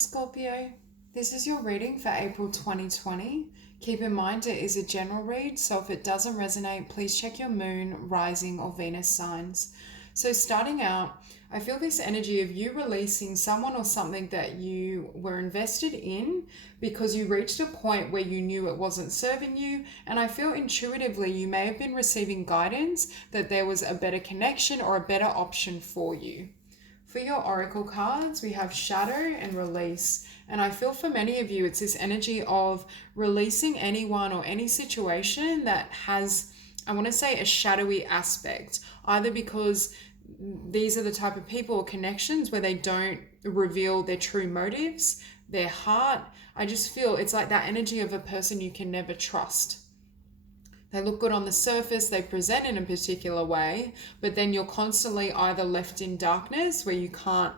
Scorpio, this is your reading for April 2020. Keep in mind it is a general read, so if it doesn't resonate, please check your moon, rising, or Venus signs. So, starting out, I feel this energy of you releasing someone or something that you were invested in because you reached a point where you knew it wasn't serving you. And I feel intuitively you may have been receiving guidance that there was a better connection or a better option for you. For your oracle cards, we have shadow and release. And I feel for many of you, it's this energy of releasing anyone or any situation that has, I want to say, a shadowy aspect, either because these are the type of people or connections where they don't reveal their true motives, their heart. I just feel it's like that energy of a person you can never trust. They look good on the surface, they present in a particular way, but then you're constantly either left in darkness where you can't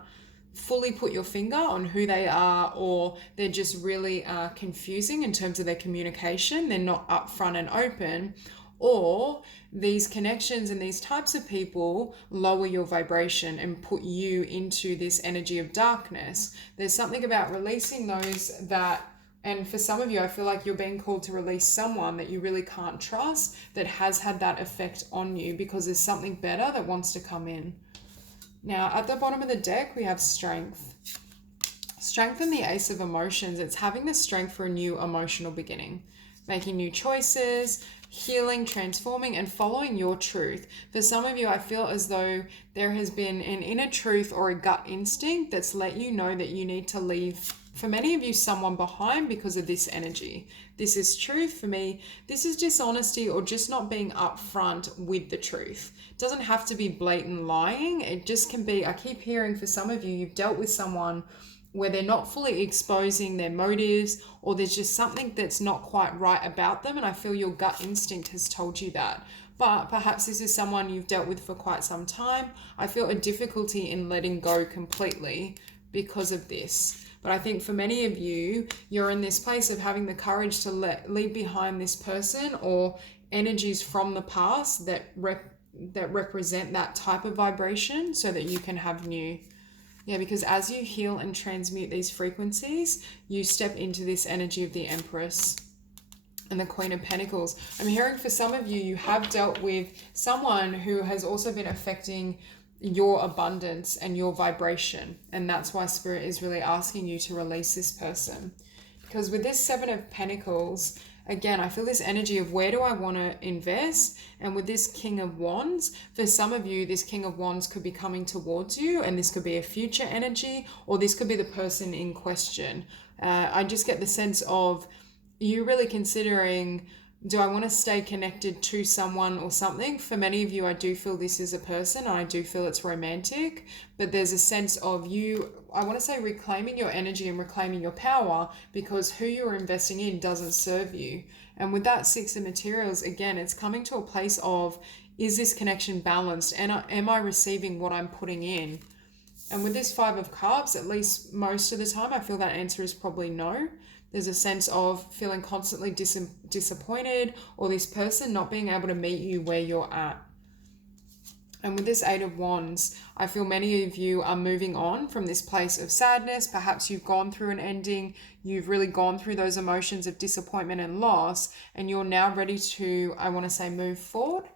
fully put your finger on who they are, or they're just really confusing in terms of their communication. They're not upfront and open, or these connections and these types of people lower your vibration and put you into this energy of darkness. There's something about releasing those that, and for some of you, I feel like you're being called to release someone that you really can't trust that has had that effect on you because there's something better that wants to come in. Now, at the bottom of the deck, we have strength. Strength and the Ace of Emotions. It's having the strength for a new emotional beginning, making new choices, healing, transforming, and following your truth. For some of you, I feel as though there has been an inner truth or a gut instinct that's let you know that you need to leave, for many of you, someone behind because of this energy. This is truth. For me, this is dishonesty or just not being upfront with the truth. It doesn't have to be blatant lying. It just can be, I keep hearing for some of you, you've dealt with someone where they're not fully exposing their motives, or there's just something that's not quite right about them, and I feel your gut instinct has told you that. But perhaps this is someone you've dealt with for quite some time. I feel a difficulty in letting go completely because of this. But I think for many of you, you're in this place of having the courage to leave behind this person or energies from the past that represent that type of vibration so that you can have new. Yeah, because as you heal and transmute these frequencies, you step into this energy of the Empress and the Queen of Pentacles. I'm hearing for some of you, you have dealt with someone who has also been affecting your abundance and your vibration. And that's why Spirit is really asking you to release this person. Because with this Seven of Pentacles, again, I feel this energy of where do I want to invest? And with this King of Wands, for some of you, this King of Wands could be coming towards you, and this could be a future energy, or this could be the person in question. I just get the sense of you really considering, do I want to stay connected to someone or something? For many of you, I do feel this is a person, and I do feel it's romantic, but there's a sense of you, I want to say, reclaiming your energy and reclaiming your power because who you're investing in doesn't serve you. And with that Six of Materials, again, it's coming to a place of, is this connection balanced? And am I receiving what I'm putting in? And with this Five of Cups, at least most of the time, I feel that answer is probably no. There's a sense of feeling constantly disappointed, or this person not being able to meet you where you're at. And with this Eight of Wands, I feel many of you are moving on from this place of sadness. Perhaps you've gone through an ending. You've really gone through those emotions of disappointment and loss, and you're now ready to, I want to say, move forward.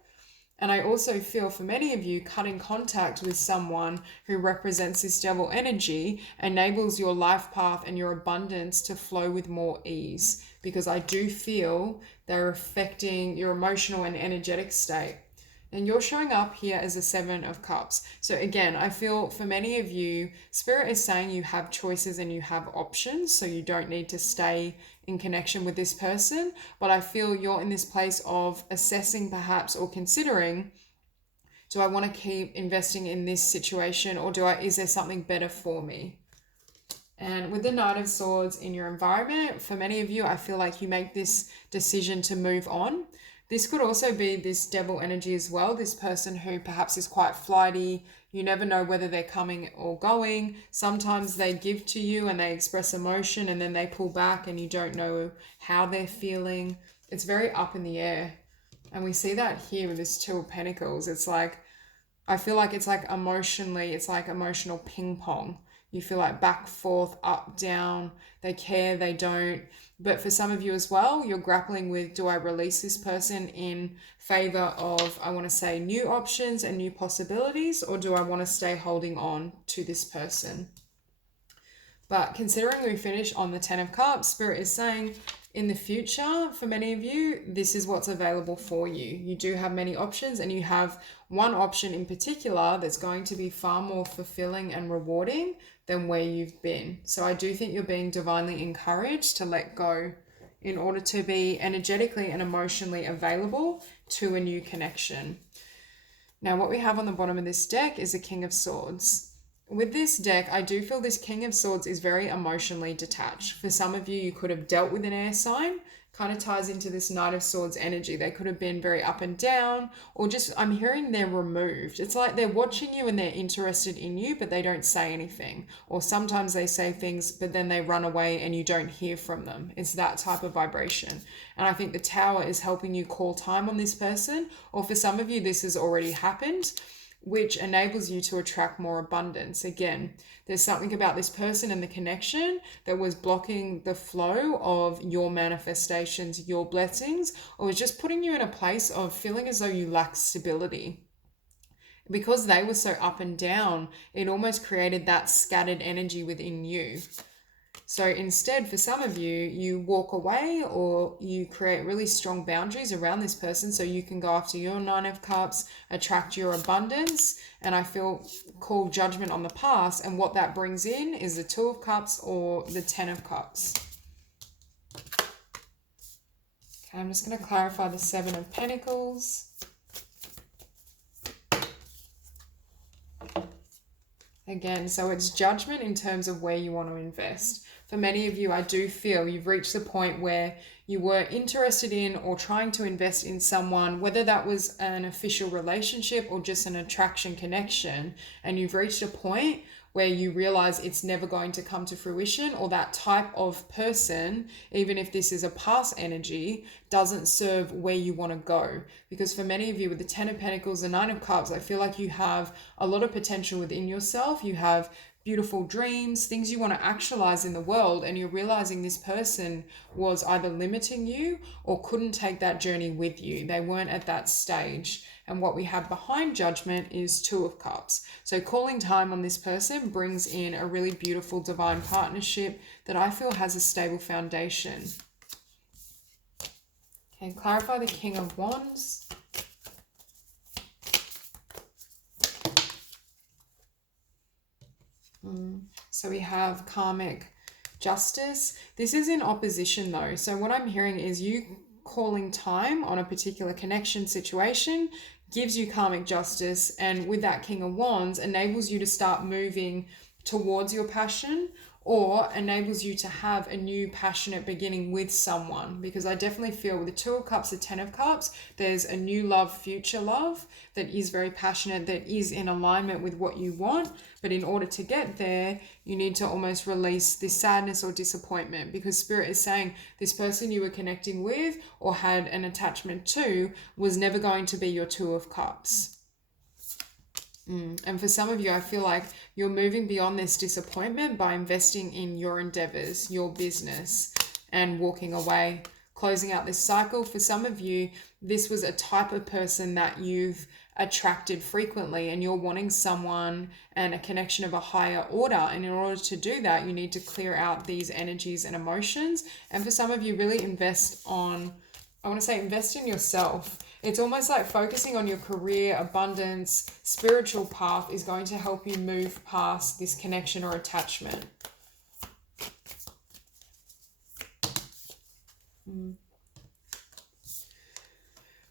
And I also feel for many of you, cutting contact with someone who represents this devil energy enables your life path and your abundance to flow with more ease, because I do feel they're affecting your emotional and energetic state. And you're showing up here as a Seven of Cups. So again, I feel for many of you, Spirit is saying you have choices and you have options, so you don't need to stay in connection with this person. But I feel you're in this place of assessing perhaps, or considering, do I want to keep investing in this situation, or is there something better for me? And with the Knight of Swords in your environment, for many of you, I feel like you make this decision to move on. This could also be this devil energy as well. This person who perhaps is quite flighty. You never know whether they're coming or going. Sometimes they give to you and they express emotion and then they pull back and you don't know how they're feeling. It's very up in the air. And we see that here with this Two of Pentacles. It's like, I feel like it's like emotionally, it's like emotional ping pong. You feel like back, forth, up, down. They care, they don't. But for some of you as well, you're grappling with, do I release this person in favor of, I want to say, new options and new possibilities, or do I want to stay holding on to this person? But considering we finish on the 10 of Cups, Spirit is saying in the future, for many of you, this is what's available for you. You do have many options, and you have one option in particular that's going to be far more fulfilling and rewarding than where you've been. So I do think you're being divinely encouraged to let go in order to be energetically and emotionally available to a new connection. Now, what we have on the bottom of this deck is a King of Swords. With this deck, I do feel this King of Swords is very emotionally detached. For some of you, you could have dealt with an air sign. Kind of ties into this Knight of Swords energy. They could have been very up and down, or just, I'm hearing they're removed. It's like they're watching you and they're interested in you, but they don't say anything. Or sometimes they say things, but then they run away and you don't hear from them. It's that type of vibration. And I think the Tower is helping you call time on this person, or for some of you, this has already happened, which enables you to attract more abundance. Again, there's something about this person and the connection that was blocking the flow of your manifestations, your blessings, or was just putting you in a place of feeling as though you lack stability. Because they were so up and down, it almost created that scattered energy within you. So instead, for some of you, you walk away or you create really strong boundaries around this person so you can go after your 9 of Cups, attract your abundance, and I feel call judgment on the past. And what that brings in is the 2 of Cups or the 10 of Cups. Okay, I'm just going to clarify the 7 of Pentacles. Again, so it's judgment in terms of where you want to invest. For many of you, I do feel you've reached the point where you were interested in or trying to invest in someone, whether that was an official relationship or just an attraction connection, and you've reached a point where you realize it's never going to come to fruition, or that type of person, even if this is a past energy, doesn't serve where you want to go. Because for many of you with the 10 of Pentacles, the 9 of Cups, I feel like you have a lot of potential within yourself. You have beautiful dreams, things you want to actualize in the world, and you're realizing this person was either limiting you or couldn't take that journey with you. They weren't at that stage. And what we have behind judgment is 2 of Cups. So calling time on this person brings in a really beautiful divine partnership that I feel has a stable foundation. Okay, clarify the King of Wands. So we have karmic justice. This is in opposition though. So what I'm hearing is you calling time on a particular connection situation gives you karmic justice, and with that King of Wands enables you to start moving towards your passion, or enables you to have a new passionate beginning with someone. Because I definitely feel with the 2 of Cups, the 10 of Cups, there's a new love, future love that is very passionate, that is in alignment with what you want. But in order to get there, you need to almost release this sadness or disappointment, because Spirit is saying this person you were connecting with or had an attachment to was never going to be your 2 of Cups. And for some of you, I feel like you're moving beyond this disappointment by investing in your endeavors, your business, and walking away, closing out this cycle. For some of you, this was a type of person that you've attracted frequently, and you're wanting someone and a connection of a higher order. And in order to do that, you need to clear out these energies and emotions. And for some of you, really invest in yourself. It's almost like focusing on your career, abundance, spiritual path is going to help you move past this connection or attachment.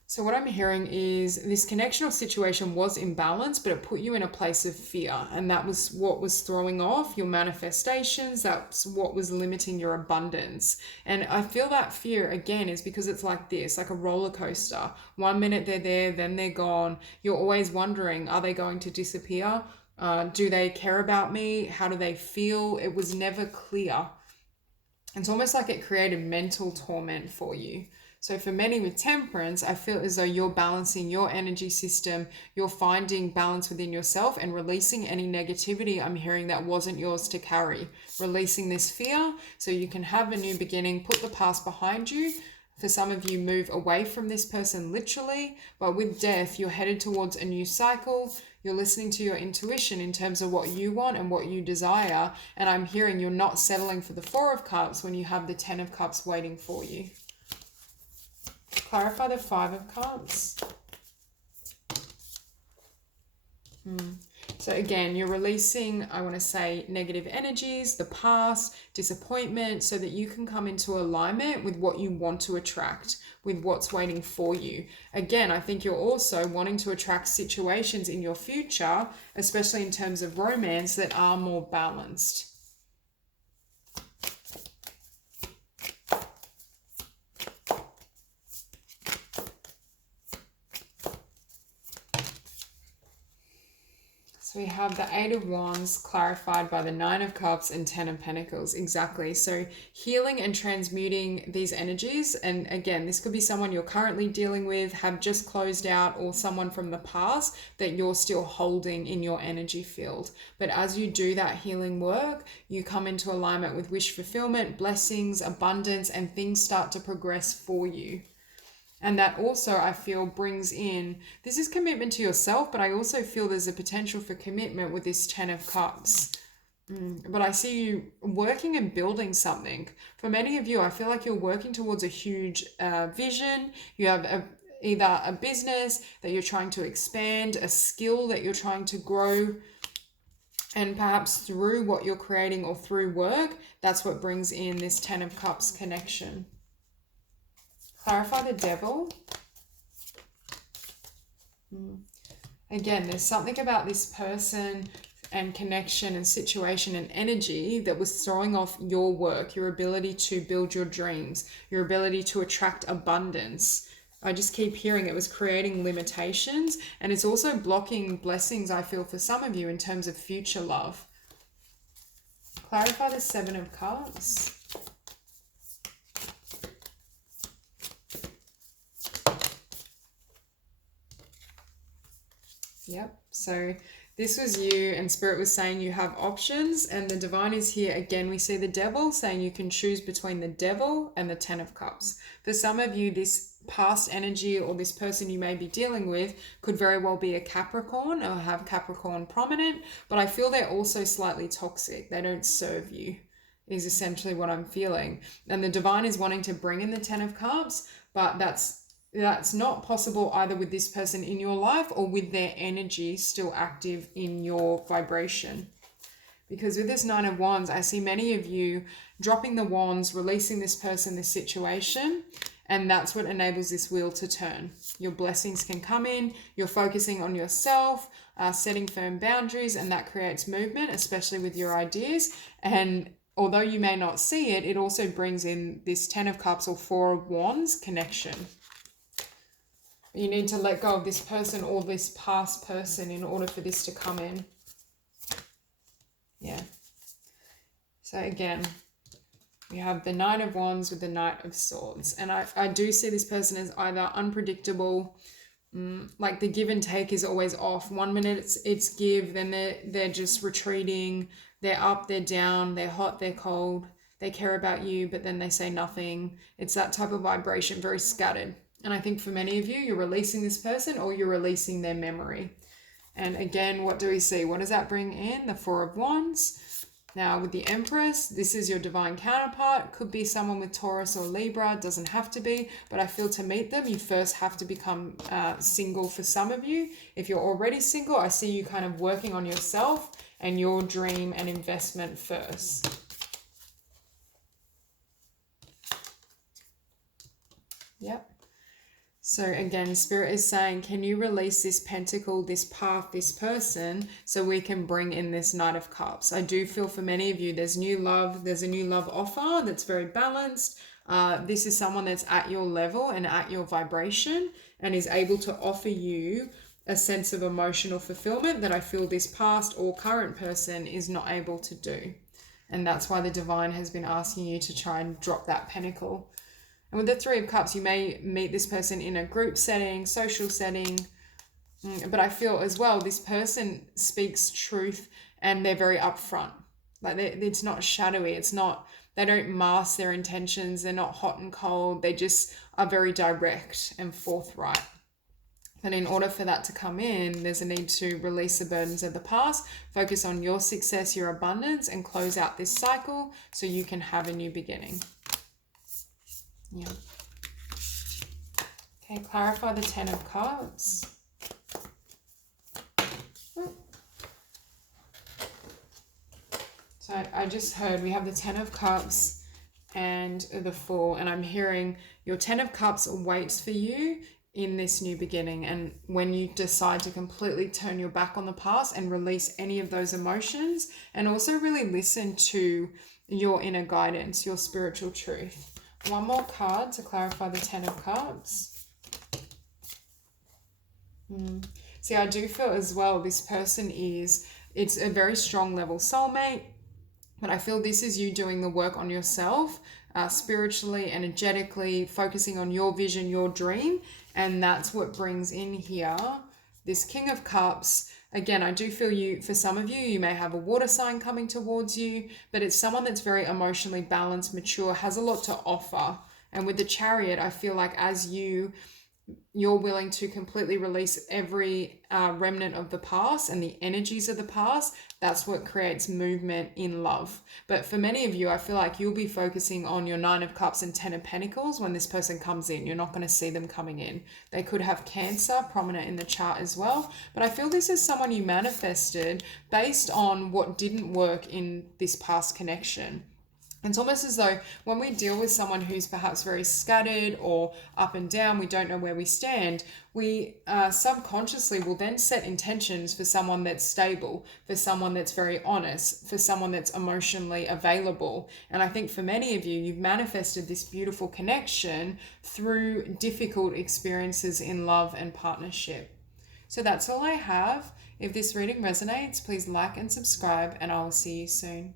So what I'm hearing is this connection or situation was imbalanced, but it put you in a place of fear. And that was what was throwing off your manifestations. That's what was limiting your abundance. And I feel that fear, again, is because it's like this, like a roller coaster. 1 minute they're there, then they're gone. You're always wondering, are they going to disappear? Do they care about me? How do they feel? It was never clear. It's almost like it created mental torment for you. So for many with temperance, I feel as though you're balancing your energy system, you're finding balance within yourself and releasing any negativity I'm hearing that wasn't yours to carry. Releasing this fear so you can have a new beginning, put the past behind you. For some of you, move away from this person literally, but with death, you're headed towards a new cycle. You're listening to your intuition in terms of what you want and what you desire. And I'm hearing you're not settling for the Four of Cups when you have the Ten of Cups waiting for you. Clarify the Five of Cups. So again, you're releasing, I want to say, negative energies, the past, disappointment, so that you can come into alignment with what you want to attract, with what's waiting for you. Again, I think you're also wanting to attract situations in your future, especially in terms of romance, that are more balanced. So we have the Eight of Wands clarified by the Nine of Cups and Ten of Pentacles. Exactly. So healing and transmuting these energies. And again, this could be someone you're currently dealing with, have just closed out, or someone from the past that you're still holding in your energy field. But as you do that healing work, you come into alignment with wish fulfillment, blessings, abundance, and things start to progress for you. And that also, I feel, brings in, this is commitment to yourself, but I also feel there's a potential for commitment with this Ten of Cups. But I see you working and building something. For many of you, I feel like you're working towards a huge vision. You have either a business that you're trying to expand, a skill that you're trying to grow, and perhaps through what you're creating or through work, that's what brings in this Ten of Cups connection. Clarify the Devil. Again, there's something about this person and connection and situation and energy that was throwing off your work, your ability to build your dreams, your ability to attract abundance. I just keep hearing it was creating limitations, and it's also blocking blessings, I feel, for some of you in terms of future love. Clarify the Seven of Cups. Yep, so this was you, and Spirit was saying you have options, and the Divine is here. Again, we see the Devil saying you can choose between the Devil and the Ten of Cups. For some of you, this past energy or this person you may be dealing with could very well be a Capricorn or have Capricorn prominent, but I feel they're also slightly toxic. They don't serve you, is essentially what I'm feeling. And the Divine is wanting to bring in the Ten of Cups, but that's not possible either with this person in your life or with their energy still active in your vibration. Because with this Nine of Wands, I see many of you dropping the wands, releasing this person, this situation, and that's what enables this wheel to turn. Your blessings can come in, you're focusing on yourself, setting firm boundaries, and that creates movement, especially with your ideas. And although you may not see it, it also brings in this Ten of Cups or Four of Wands connection. You need to let go of this person or this past person in order for this to come in. Yeah. So again, you have the Knight of Wands with the Knight of Swords. And I do see this person as either unpredictable, like the give and take is always off. 1 minute it's give, then they're just retreating. They're up, they're down, they're hot, they're cold. They care about you, but then they say nothing. It's that type of vibration, very scattered. And I think for many of you, you're releasing this person or you're releasing their memory. And again, what do we see? What does that bring in? The Four of Wands. Now with the Empress, this is your divine counterpart. Could be someone with Taurus or Libra, doesn't have to be. But I feel to meet them, you first have to become single for some of you. If you're already single, I see you kind of working on yourself and your dream and investment first. Yep. So again, Spirit is saying, can you release this pentacle, this path, this person, so we can bring in this Knight of Cups? I do feel for many of you, there's new love, there's a new love offer that's very balanced. This is someone that's at your level and at your vibration and is able to offer you a sense of emotional fulfillment that I feel this past or current person is not able to do. And that's why the Divine has been asking you to try and drop that pentacle. And with the Three of Cups, you may meet this person in a group setting, social setting, but I feel as well this person speaks truth and they're very upfront. Like it's not shadowy. It's not, they don't mask their intentions. They're not hot and cold. They just are very direct and forthright. And in order for that to come in, there's a need to release the burdens of the past, focus on your success, your abundance, and close out this cycle so you can have a new beginning. Yeah. Okay, clarify the Ten of Cups. So I just heard we have the Ten of Cups and the Fool, and I'm hearing your Ten of Cups waits for you in this new beginning. And when you decide to completely turn your back on the past and release any of those emotions, and also really listen to your inner guidance, your spiritual truth. One more card to clarify the Ten of Cups. See, I do feel as well this person it's a very strong level soulmate, but I feel this is you doing the work on yourself, spiritually, energetically, focusing on your vision, your dream. And that's what brings in here this King of Cups. Again, I do feel you, for some of you, you may have a water sign coming towards you, but it's someone that's very emotionally balanced, mature, has a lot to offer. And with the Chariot, I feel like as you're willing to completely release every remnant of the past and the energies of the past, that's what creates movement in love. But for many of you, I feel like you'll be focusing on your Nine of Cups and Ten of Pentacles when this person comes in. You're not going to see them coming in. They could have Cancer prominent in the chart as well. But I feel this is someone you manifested based on what didn't work in this past connection. It's almost as though when we deal with someone who's perhaps very scattered or up and down, we don't know where we stand, we subconsciously will then set intentions for someone that's stable, for someone that's very honest, for someone that's emotionally available. And I think for many of you, you've manifested this beautiful connection through difficult experiences in love and partnership. So that's all I have. If this reading resonates, please like and subscribe, and I will see you soon.